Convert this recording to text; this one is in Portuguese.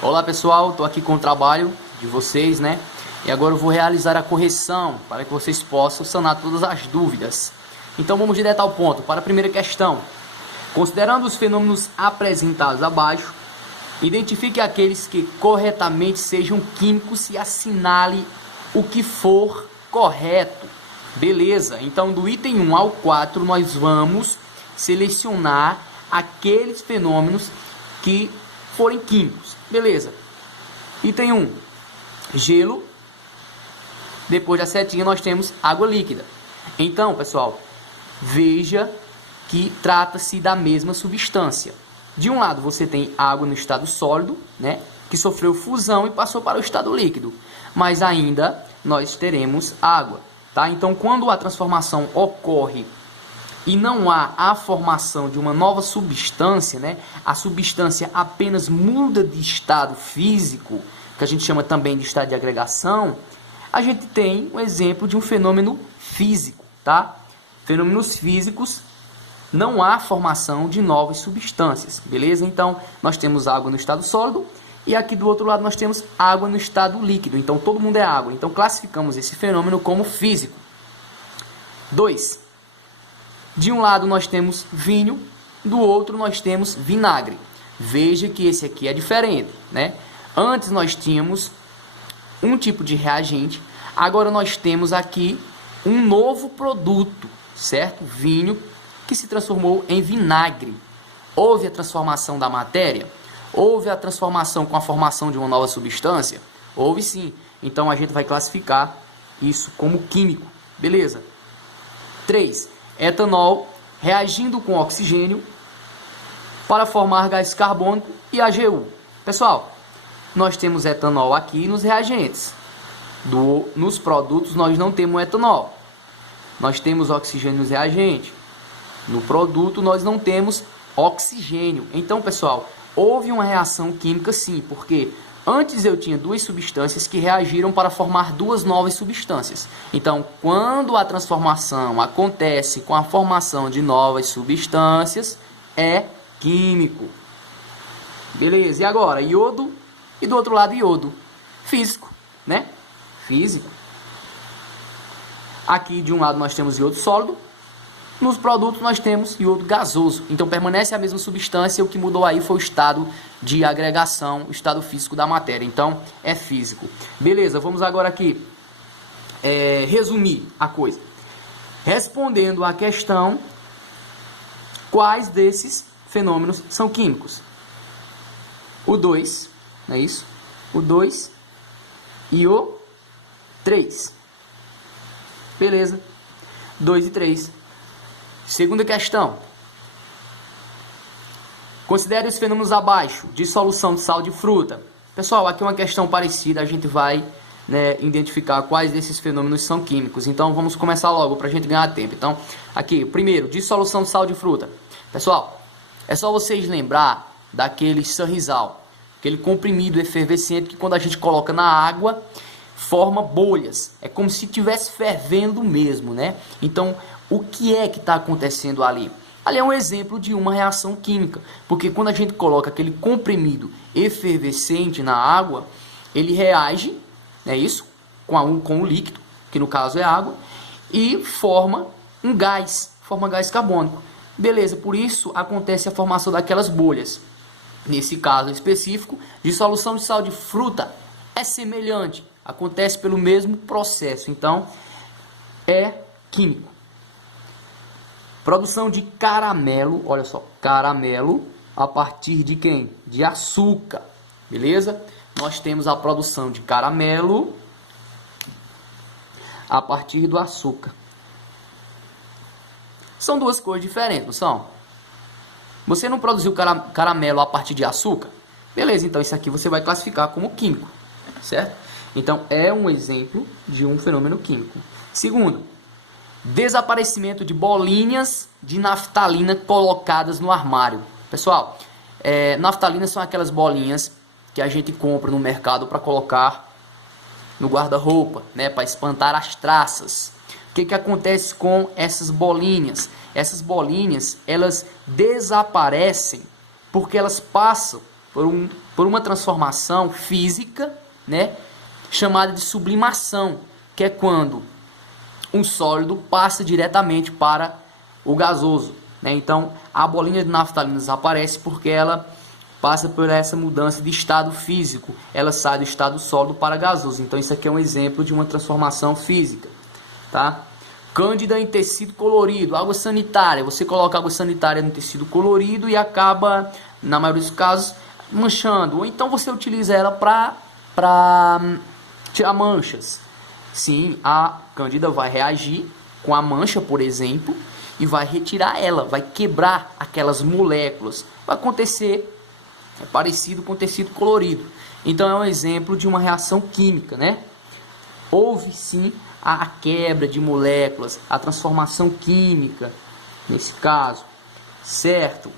Olá pessoal, estou aqui com o trabalho de vocês, né? E agora eu vou realizar a correção para que vocês possam sanar todas as dúvidas. Então vamos direto ao ponto. Para a primeira questão, considerando os fenômenos apresentados abaixo, identifique aqueles que corretamente sejam químicos e assinale o que for correto. Beleza, então do item 1 ao 4 nós vamos selecionar aqueles fenômenos que forem químicos. Beleza, item 1, gelo. Depois da setinha nós temos água líquida. Então pessoal, veja que trata-se da mesma substância. De um lado você tem água no estado sólido, né, que sofreu fusão e passou para o estado líquido, mas ainda nós teremos água, tá? Então quando a transformação ocorre e não há a formação de uma nova substância, né, a substância apenas muda de estado físico, que a gente chama também de estado de agregação, a gente tem um exemplo de um fenômeno físico, tá? Fenômenos físicos, não há formação de novas substâncias, beleza? Então, nós temos água no estado sólido e aqui do outro lado nós temos água no estado líquido. Então, todo mundo é água. Então, classificamos esse fenômeno como físico. 2. De um lado nós temos vinho, do outro nós temos vinagre. Veja que esse aqui é diferente, né? Antes nós tínhamos um tipo de reagente, agora nós temos aqui um novo produto, certo? Vinho que se transformou em vinagre. Houve a transformação da matéria? Houve a transformação com a formação de uma nova substância? Houve sim. Então a gente vai classificar isso como químico. Beleza? 3. Etanol reagindo com oxigênio para formar gás carbônico e AgU. Pessoal, nós temos etanol aqui nos reagentes. Nos produtos nós não temos etanol. Nós temos oxigênio nos reagentes. No produto nós não temos oxigênio. Então, pessoal, houve uma reação química sim, porque antes eu tinha duas substâncias que reagiram para formar duas novas substâncias. Então, quando a transformação acontece com a formação de novas substâncias, é químico. Beleza, e agora? Iodo e do outro lado iodo. Físico, né? Físico. Aqui de um lado nós temos iodo sólido. Nos produtos nós temos iodo gasoso. Então permanece a mesma substância, o que mudou aí foi o estado de agregação, o estado físico da matéria. Então é físico. Beleza, vamos agora aqui resumir a coisa. Respondendo à questão, quais desses fenômenos são químicos? O 2, não é isso? O 2 e o 3. Beleza. 2 e 3. Segunda questão. Considere os fenômenos abaixo. Dissolução de sal de fruta. Pessoal, aqui é uma questão parecida. A gente vai, né, identificar quais desses fenômenos são químicos. Então, vamos começar logo para a gente ganhar tempo. Então, aqui, primeiro, dissolução de sal de fruta. Pessoal, é só vocês lembrar daquele Sorrisal, aquele comprimido efervescente que quando a gente coloca na água, forma bolhas. É como se estivesse fervendo mesmo, né? Então, o que é que está acontecendo ali? Ali é um exemplo de uma reação química, porque quando a gente coloca aquele comprimido efervescente na água, ele reage, é isso, com o líquido, que no caso é água, e forma um gás, forma gás carbônico. Beleza, por isso acontece a formação daquelas bolhas. Nesse caso específico, dissolução de sal de fruta é semelhante, acontece pelo mesmo processo, então é químico. Produção de caramelo, olha só, caramelo a partir de quem? De açúcar, beleza? Nós temos a produção de caramelo a partir do açúcar. São duas coisas diferentes, não são? Você não produziu caramelo a partir de açúcar? Beleza, então isso aqui você vai classificar como químico, certo? Então é um exemplo de um fenômeno químico. Segundo, desaparecimento de bolinhas de naftalina colocadas no armário. Pessoal, naftalina são aquelas bolinhas que a gente compra no mercado para colocar no guarda-roupa, né, para espantar as traças. O que acontece com essas bolinhas? Essas bolinhas, elas desaparecem porque elas passam por uma transformação física, né, chamada de sublimação, que é quando um sólido passa diretamente para o gasoso, né? Então a bolinha de naftalina desaparece porque ela passa por essa mudança de estado físico, ela sai do estado sólido para gasoso. Então isso aqui é um exemplo de uma transformação física, tá? Cândida em tecido colorido, água sanitária. Você coloca água sanitária no tecido colorido e acaba, na maioria dos casos, manchando. Ou então você utiliza ela para tirar manchas. Sim, a cândida vai reagir com a mancha, por exemplo, e vai retirar ela, vai quebrar aquelas moléculas. Vai acontecer, é parecido com tecido colorido. Então é um exemplo de uma reação química, né? Houve sim a quebra de moléculas, a transformação química, nesse caso, certo?